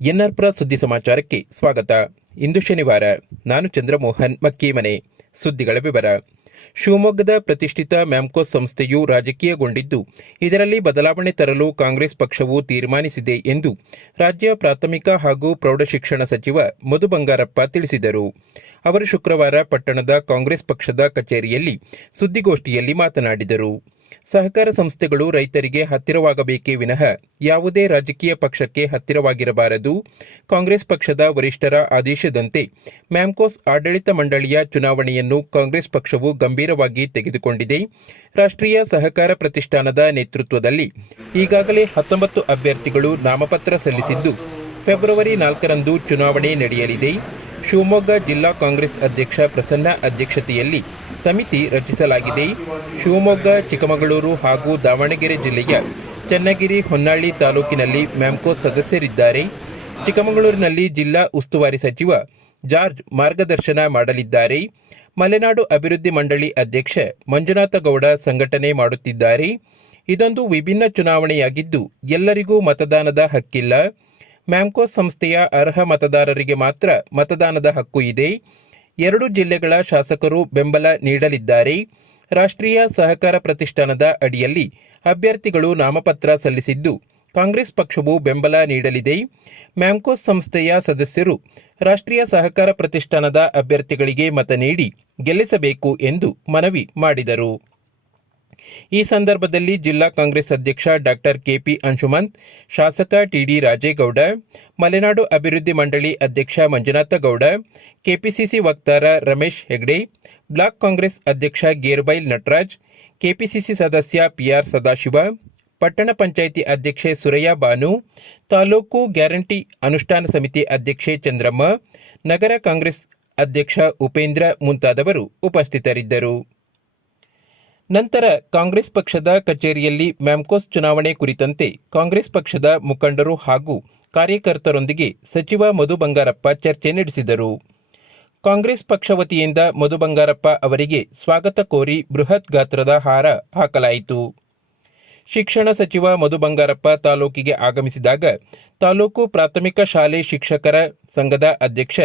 ಎನ್ಆರ್ಪುರ ಸುದ್ದಿ ಸಮಾಚಾರಕ್ಕೆ ಸ್ವಾಗತ. ಇಂದು ಶನಿವಾರ. ನಾನು ಚಂದ್ರಮೋಹನ್ ಮಕ್ಕೀಮನೆ. ಸುದ್ದಿಗಳ ವಿವರ. ಶಿವಮೊಗ್ಗದ ಪ್ರತಿಷ್ಠಿತ ಮ್ಯಾಮ್ಕೋಸ್ ಸಂಸ್ಥೆಯು ರಾಜಕೀಯಗೊಂಡಿದ್ದು, ಇದರಲ್ಲಿ ಬದಲಾವಣೆ ತರಲು ಕಾಂಗ್ರೆಸ್ ಪಕ್ಷವು ತೀರ್ಮಾನಿಸಿದೆ ಎಂದು ರಾಜ್ಯ ಪ್ರಾಥಮಿಕ ಹಾಗೂ ಪ್ರೌಢಶಿಕ್ಷಣ ಸಚಿವ ಮಧು ಬಂಗಾರಪ್ಪ ತಿಳಿಸಿದರು. ಅವರು ಶುಕ್ರವಾರ ಪಟ್ಟಣದ ಕಾಂಗ್ರೆಸ್ ಪಕ್ಷದ ಕಚೇರಿಯಲ್ಲಿ ಸುದ್ದಿಗೋಷ್ಠಿಯಲ್ಲಿ ಮಾತನಾಡಿದರು. ಸಹಕಾರ ಸಂಸ್ಥೆಗಳು ರೈತರಿಗೆ ಹತ್ತಿರವಾಗಬೇಕೇ ವಿನಃ ಯಾವುದೇ ರಾಜಕೀಯ ಪಕ್ಷಕ್ಕೆ ಹತ್ತಿರವಾಗಿರಬಾರದು. ಕಾಂಗ್ರೆಸ್ ಪಕ್ಷದ ವರಿಷ್ಠರ ಆದೇಶದಂತೆ ಮ್ಯಾಮ್ಕೋಸ್ ಆಡಳಿತ ಮಂಡಳಿಯ ಚುನಾವಣೆಯನ್ನು ಕಾಂಗ್ರೆಸ್ ಪಕ್ಷವು ಗಂಭೀರವಾಗಿ ತೆಗೆದುಕೊಂಡಿದೆ. ರಾಷ್ಟ್ರೀಯ ಸಹಕಾರ ಪ್ರತಿಷ್ಠಾನದ ನೇತೃತ್ವದಲ್ಲಿ ಈಗಾಗಲೇ 19 ಅಭ್ಯರ್ಥಿಗಳು ನಾಮಪತ್ರ ಸಲ್ಲಿಸಿದ್ದು, ಫೆಬ್ರವರಿ 4ರಂದು ಚುನಾವಣೆ ನಡೆಯಲಿದೆ. ಶಿವಮೊಗ್ಗ ಜಿಲ್ಲಾ ಕಾಂಗ್ರೆಸ್ ಅಧ್ಯಕ್ಷ ಪ್ರಸನ್ನ ಅಧ್ಯಕ್ಷತೆಯಲ್ಲಿ ಸಮಿತಿ ರಚಿಸಲಾಗಿದೆ. ಶಿವಮೊಗ್ಗ, ಚಿಕ್ಕಮಗಳೂರು ಹಾಗೂ ದಾವಣಗೆರೆ ಜಿಲ್ಲೆಯ ಚನ್ನಗಿರಿ, ಹೊನ್ನಾಳಿ ತಾಲೂಕಿನಲ್ಲಿ ಮ್ಯಾಮ್ಕೋಸ್ ಸದಸ್ಯರಿದ್ದಾರೆ. ಚಿಕ್ಕಮಗಳೂರಿನಲ್ಲಿ ಜಿಲ್ಲಾ ಉಸ್ತುವಾರಿ ಸಚಿವ ಜಾರ್ಜ್ ಮಾರ್ಗದರ್ಶನ ಮಾಡಲಿದ್ದಾರೆ. ಮಲೆನಾಡು ಅಭಿವೃದ್ಧಿ ಮಂಡಳಿ ಅಧ್ಯಕ್ಷ ಮಂಜುನಾಥ ಗೌಡ ಸಂಘಟನೆ ಮಾಡುತ್ತಿದ್ದಾರೆ. ಇದೊಂದು ವಿಭಿನ್ನ ಚುನಾವಣೆಯಾಗಿದ್ದು, ಎಲ್ಲರಿಗೂ ಮತದಾನದ ಹಕ್ಕಿಲ್ಲ. ಮ್ಯಾಮ್ಕೋಸ್ ಸಂಸ್ಥೆಯ ಅರ್ಹ ಮತದಾರರಿಗೆ ಮಾತ್ರ ಮತದಾನದ ಹಕ್ಕು ಇದೆ. 2 ಜಿಲ್ಲೆಗಳ ಶಾಸಕರು ಬೆಂಬಲ ನೀಡಲಿದ್ದಾರೆ. ರಾಷ್ಟ್ರೀಯ ಸಹಕಾರ ಪ್ರತಿಷ್ಠಾನದ ಅಡಿಯಲ್ಲಿ ಅಭ್ಯರ್ಥಿಗಳು ನಾಮಪತ್ರ ಸಲ್ಲಿಸಿದ್ದು, ಕಾಂಗ್ರೆಸ್ ಪಕ್ಷವು ಬೆಂಬಲ ನೀಡಲಿದೆ. ಮ್ಯಾಮ್ಕೋಸ್ ಸಂಸ್ಥೆಯ ಸದಸ್ಯರು ರಾಷ್ಟ್ರೀಯ ಸಹಕಾರ ಪ್ರತಿಷ್ಠಾನದ ಅಭ್ಯರ್ಥಿಗಳಿಗೆ ಮತ ನೀಡಿ ಗೆಲ್ಲಿಸಬೇಕು ಎಂದು ಮನವಿ ಮಾಡಿದರು. ಈ ಸಂದರ್ಭದಲ್ಲಿ ಜಿಲ್ಲಾ ಕಾಂಗ್ರೆಸ್ ಅಧ್ಯಕ್ಷ ಡಾಕ್ಟರ್ ಕೆಪಿ ಅಂಶುಮಂತ್, ಶಾಸಕ ಟಿಡಿ ರಾಜೇಗೌಡ, ಮಲೆನಾಡು ಅಭಿವೃದ್ಧಿ ಮಂಡಳಿ ಅಧ್ಯಕ್ಷ ಮಂಜುನಾಥ ಗೌಡ, ಕೆಪಿಸಿಸಿ ವಕ್ತಾರ ರಮೇಶ್ ಹೆಗ್ಡೆ, ಬ್ಲಾಕ್ ಕಾಂಗ್ರೆಸ್ ಅಧ್ಯಕ್ಷ ಗೇರ್ಬೈಲ್ ನಟರಾಜ್, ಕೆಪಿಸಿಸಿ ಸದಸ್ಯ ಪಿಆರ್ ಸದಾಶಿವ, ಪಟ್ಟಣ ಪಂಚಾಯಿತಿ ಅಧ್ಯಕ್ಷೆ ಸುರಯ್ಯ ಬಾನು, ತಾಲೂಕು ಗ್ಯಾರಂಟಿ ಅನುಷ್ಠಾನ ಸಮಿತಿ ಅಧ್ಯಕ್ಷೆ ಚಂದ್ರಮ್ಮ, ನಗರ ಕಾಂಗ್ರೆಸ್ ಅಧ್ಯಕ್ಷ ಉಪೇಂದ್ರ ಮುಂತಾದವರು ಉಪಸ್ಥಿತರಿದ್ದರು. ನಂತರ ಕಾಂಗ್ರೆಸ್ ಪಕ್ಷದ ಕಚೇರಿಯಲ್ಲಿ ಮ್ಯಾಮ್ಕೋಸ್ ಚುನಾವಣೆ ಕುರಿತಂತೆ ಕಾಂಗ್ರೆಸ್ ಪಕ್ಷದ ಮುಖಂಡರು ಹಾಗೂ ಕಾರ್ಯಕರ್ತರೊಂದಿಗೆ ಸಚಿವ ಮಧು ಬಂಗಾರಪ್ಪ ಚರ್ಚೆ ನಡೆಸಿದರು. ಕಾಂಗ್ರೆಸ್ ಪಕ್ಷ ವತಿಯಿಂದ ಮಧು ಬಂಗಾರಪ್ಪ ಅವರಿಗೆ ಸ್ವಾಗತ ಕೋರಿ ಬೃಹತ್ ಗಾತ್ರದ ಹಾರ ಹಾಕಲಾಯಿತು. ಶಿಕ್ಷಣ ಸಚಿವ ಮಧು ಬಂಗಾರಪ್ಪ ತಾಲೂಕಿಗೆ ಆಗಮಿಸಿದಾಗ ತಾಲೂಕು ಪ್ರಾಥಮಿಕ ಶಾಲೆ ಶಿಕ್ಷಕರ ಸಂಘದ ಅಧ್ಯಕ್ಷ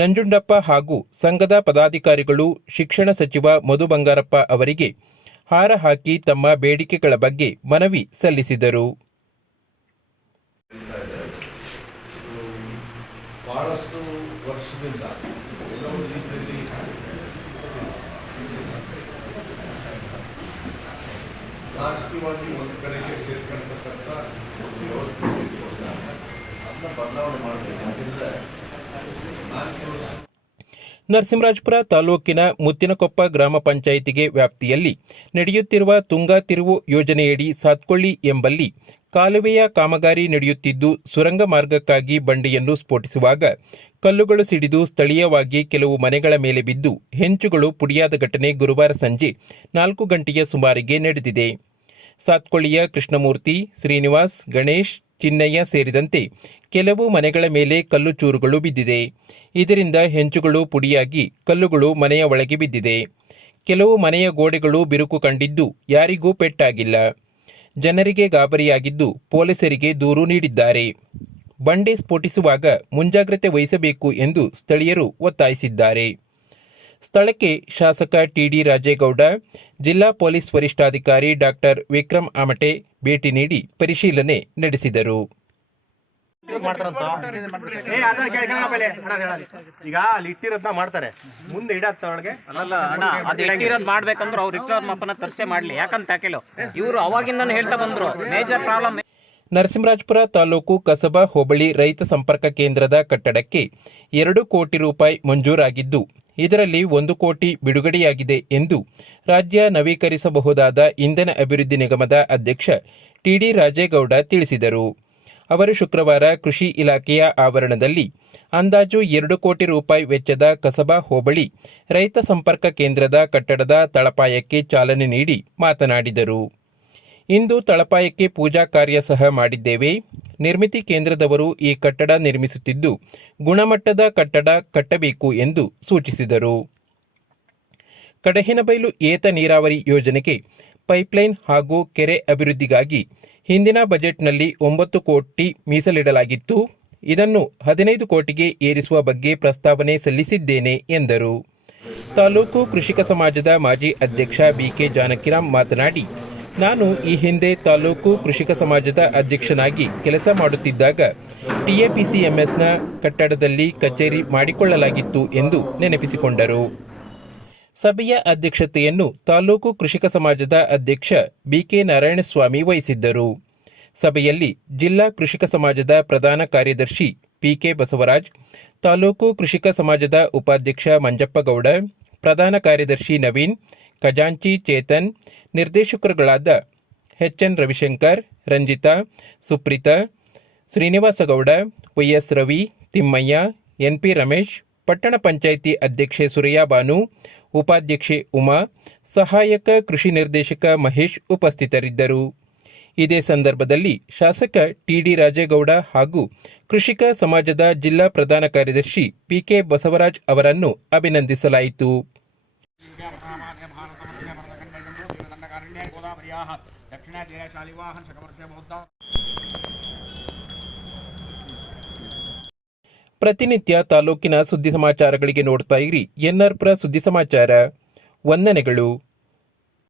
ನಂಜುಂಡಪ್ಪ ಹಾಗೂ ಸಂಘದ ಪದಾಧಿಕಾರಿಗಳು ಶಿಕ್ಷಣ ಸಚಿವ ಮಧು ಬಂಗಾರಪ್ಪ ಅವರಿಗೆ ಹಾರ ಹಾಕಿ ತಮ್ಮ ಬೇಡಿಕೆಗಳ ಬಗ್ಗೆ ಮನವಿ ಸಲ್ಲಿಸಿದರು. ಬಹಳಷ್ಟು ವರ್ಷದಿಂದ ಎಲ್ಲೋ ರೀತಿಯಲ್ಲಿ ರಾಜಕೀಯವಾಗಿ ಒಂದು ಕಡೆಗೆ ಸೇರ್ಕೊಳ್ತಕ್ಕಂಥ ವ್ಯವಸ್ಥೆ ಅದನ್ನ ಬದಲಾವಣೆ ಮಾಡಬೇಕು. ಯಾಕೆಂದರೆ ನರಸಿಂಹರಾಜಪುರ ತಾಲೂಕಿನ ಮುತ್ತಿನಕೊಪ್ಪ ಗ್ರಾಮ ಪಂಚಾಯಿತಿಗೆ ವ್ಯಾಪ್ತಿಯಲ್ಲಿ ನಡೆಯುತ್ತಿರುವ ತುಂಗಾ ತಿರುವು ಯೋಜನೆಯಡಿ ಸಾತ್ಕೊಳ್ಳಿ ಎಂಬಲ್ಲಿ ಕಾಲುವೆಯ ಕಾಮಗಾರಿ ನಡೆಯುತ್ತಿದ್ದು, ಸುರಂಗ ಮಾರ್ಗಕ್ಕಾಗಿ ಬಂಡೆಯನ್ನು ಸ್ಫೋಟಿಸುವಾಗ ಕಲ್ಲುಗಳು ಸಿಡಿದು ಸ್ಥಳೀಯವಾಗಿ ಕೆಲವು ಮನೆಗಳ ಮೇಲೆ ಬಿದ್ದು ಹೆಂಚುಗಳು ಪುಡಿಯಾದ ಘಟನೆ ಗುರುವಾರ ಸಂಜೆ 4 ಗಂಟೆಯ ಸುಮಾರಿಗೆ ನಡೆದಿದೆ. ಸಾತ್ಕೊಳ್ಳಿಯ ಕೃಷ್ಣಮೂರ್ತಿ, ಶ್ರೀನಿವಾಸ್, ಗಣೇಶ್, ಚಿನ್ನಯ್ಯ ಸೇರಿದಂತೆ ಕೆಲವು ಮನೆಗಳ ಮೇಲೆ ಕಲ್ಲು ಚೂರುಗಳು ಬಿದ್ದಿದೆ. ಇದರಿಂದ ಹೆಂಚುಗಳು ಪುಡಿಯಾಗಿ ಕಲ್ಲುಗಳು ಮನೆಯ ಒಳಗೆ ಬಿದ್ದಿದೆ. ಕೆಲವು ಮನೆಯ ಗೋಡೆಗಳು ಬಿರುಕು ಕಂಡಿದ್ದು ಯಾರಿಗೂ ಪೆಟ್ಟಾಗಿಲ್ಲ. ಜನರಿಗೆ ಗಾಬರಿಯಾಗಿದ್ದು ಪೊಲೀಸರಿಗೆ ದೂರು ನೀಡಿದ್ದಾರೆ. ಬಂಡೆ ಸ್ಫೋಟಿಸುವಾಗ ಮುಂಜಾಗ್ರತೆ ವಹಿಸಬೇಕು ಎಂದು ಸ್ಥಳೀಯರು ಒತ್ತಾಯಿಸಿದ್ದಾರೆ. ಸ್ಥಳಕ್ಕೆ ಶಾಸಕ ಟಿಡಿ ರಾಜೇಗೌಡ, ಜಿಲ್ಲಾ ಪೊಲೀಸ್ ವರಿಷ್ಠಾಧಿಕಾರಿ ಡಾಕ್ಟರ್ ವಿಕ್ರಮ್ ಆಮಟೆ ಭೇಟಿ ನೀಡಿ ಪರಿಶೀಲನೆ ನಡೆಸಿದರು. ಈಗ ಅಲ್ಲಿ ಇಟ್ಟಿರೋದನ್ನ ಮಾಡ್ತಾರೆ, ಮುಂದೆ ಇಡತ್ತೊಳಗೆ ಮಾಡ್ಬೇಕಂದ್ರೆ ಅವ್ರು ಇಟ್ಟೋರ್ನಪ್ಪನ ತರ್ಸೆ ಮಾಡ್ಲಿ. ಯಾಕಂತ ಕೇಳು, ಇವರು ಅವಾಗಿಂದ ಹೇಳ್ತಾ ಬಂದ್ರು ಮೇಜರ್ ಪ್ರಾಬ್ಲಮ್. ನರಸಿಂಹರಾಜಪುರ ತಾಲೂಕು ಕಸಬಾ ಹೋಬಳಿ ರೈತ ಸಂಪರ್ಕ ಕೇಂದ್ರದ ಕಟ್ಟಡಕ್ಕೆ 2 ಕೋಟಿ ರೂಪಾಯಿ ಮಂಜೂರಾಗಿದ್ದು, ಇದರಲ್ಲಿ 1 ಕೋಟಿ ಬಿಡುಗಡೆಯಾಗಿದೆ ಎಂದು ರಾಜ್ಯ ನವೀಕರಿಸಬಹುದಾದ ಇಂಧನ ಅಭಿವೃದ್ಧಿ ನಿಗಮದ ಅಧ್ಯಕ್ಷ ಟಿಡಿ ರಾಜೇಗೌಡ ತಿಳಿಸಿದರು. ಅವರು ಶುಕ್ರವಾರ ಕೃಷಿ ಇಲಾಖೆಯ ಆವರಣದಲ್ಲಿ ಅಂದಾಜು 2 ಕೋಟಿ ರೂಪಾಯಿ ವೆಚ್ಚದ ಕಸಬಾ ಹೋಬಳಿ ರೈತ ಸಂಪರ್ಕ ಕೇಂದ್ರದ ಕಟ್ಟಡದ ತಳಪಾಯಕ್ಕೆ ಚಾಲನೆ ನೀಡಿ ಮಾತನಾಡಿದರು. ಇಂದು ತಳಪಾಯಕ್ಕೆ ಪೂಜಾ ಕಾರ್ಯ ಸಹ ಮಾಡಿದ್ದೇವೆ. ನಿರ್ಮಿತಿ ಕೇಂದ್ರದವರು ಈ ಕಟ್ಟಡ ನಿರ್ಮಿಸುತ್ತಿದ್ದು, ಗುಣಮಟ್ಟದ ಕಟ್ಟಡ ಕಟ್ಟಬೇಕು ಎಂದು ಸೂಚಿಸಿದರು. ಕಡಹಿನಬೈಲು ಏತ ನೀರಾವರಿ ಯೋಜನೆಗೆ ಪೈಪ್ಲೈನ್ ಹಾಗೂ ಕೆರೆ ಅಭಿವೃದ್ಧಿಗಾಗಿ ಹಿಂದಿನ ಬಜೆಟ್ನಲ್ಲಿ 9 ಕೋಟಿ ಮೀಸಲಿಡಲಾಗಿತ್ತು. ಇದನ್ನು 15 ಕೋಟಿಗೆ ಏರಿಸುವ ಬಗ್ಗೆ ಪ್ರಸ್ತಾವನೆ ಸಲ್ಲಿಸಿದ್ದೇನೆ ಎಂದರು. ತಾಲೂಕು ಕೃಷಿಕ ಸಮಾಜದ ಮಾಜಿ ಅಧ್ಯಕ್ಷ ಬಿಕೆ ಜಾನಕಿರಾಮ್ ಮಾತನಾಡಿ, ನಾನು ಈ ಹಿಂದೆ ತಾಲೂಕು ಕೃಷಿಕ ಸಮಾಜದ ಅಧ್ಯಕ್ಷನಾಗಿ ಕೆಲಸ ಮಾಡುತ್ತಿದ್ದಾಗ ಟಿಎಪಿಸಿಎಂಎಸ್ನ ಕಟ್ಟಡದಲ್ಲಿ ಕಚೇರಿ ಮಾಡಿಕೊಳ್ಳಲಾಗಿತ್ತು ಎಂದು ನೆನಪಿಸಿಕೊಂಡರು. ಸಭೆಯ ಅಧ್ಯಕ್ಷತೆಯನ್ನು ತಾಲೂಕು ಕೃಷಿಕ ಸಮಾಜದ ಅಧ್ಯಕ್ಷ ಬಿಕೆ ನಾರಾಯಣಸ್ವಾಮಿ ವಹಿಸಿದ್ದರು. ಸಭೆಯಲ್ಲಿ ಜಿಲ್ಲಾ ಕೃಷಿಕ ಸಮಾಜದ ಪ್ರಧಾನ ಕಾರ್ಯದರ್ಶಿ ಪಿಕೆ ಬಸವರಾಜ್, ತಾಲೂಕು ಕೃಷಿಕ ಸಮಾಜದ ಉಪಾಧ್ಯಕ್ಷ ಮಂಜಪ್ಪಗೌಡ, ಪ್ರಧಾನ ಕಾರ್ಯದರ್ಶಿ ನವೀನ್, ಖಜಾಂಚಿ ಚೇತನ್, ನಿರ್ದೇಶಕರುಗಳಾದ HN Ravishankar, Ranjitha, Supreetha, Srinivasagowda, YS Ravi, Thimmaiah, NP Ramesh, ಪಟ್ಟಣ ಪಂಚಾಯಿತಿ ಅಧ್ಯಕ್ಷೆ ಸುರಯ್ಯ ಬಾನು, ಉಪಾಧ್ಯಕ್ಷೆ ಉಮಾ, ಸಹಾಯಕ ಕೃಷಿ ನಿರ್ದೇಶಕ ಮಹೇಶ್ ಉಪಸ್ಥಿತರಿದ್ದರು. ಇದೇ ಸಂದರ್ಭದಲ್ಲಿ ಶಾಸಕ ಟಿಡಿ ರಾಜೇಗೌಡ ಹಾಗೂ ಕೃಷಿಕ ಸಮಾಜದ ಜಿಲ್ಲಾ ಪ್ರಧಾನ ಕಾರ್ಯದರ್ಶಿ ಪಿಕೆ ಬಸವರಾಜ್ ಅವರನ್ನು ಅಭಿನಂದಿಸಲಾಯಿತು. ಪ್ರತಿನಿತ್ಯ ತಾಲೂಕಿನ ಸುದ್ದಿ ಸಮಾಚಾರಗಳಿಗೆ ನೋಡ್ತಾ ಇರಿ ಎನ್ಆರ್ ಪುರ ಸುದ್ದಿ ಸಮಾಚಾರ. ವಂದನೆಗಳು.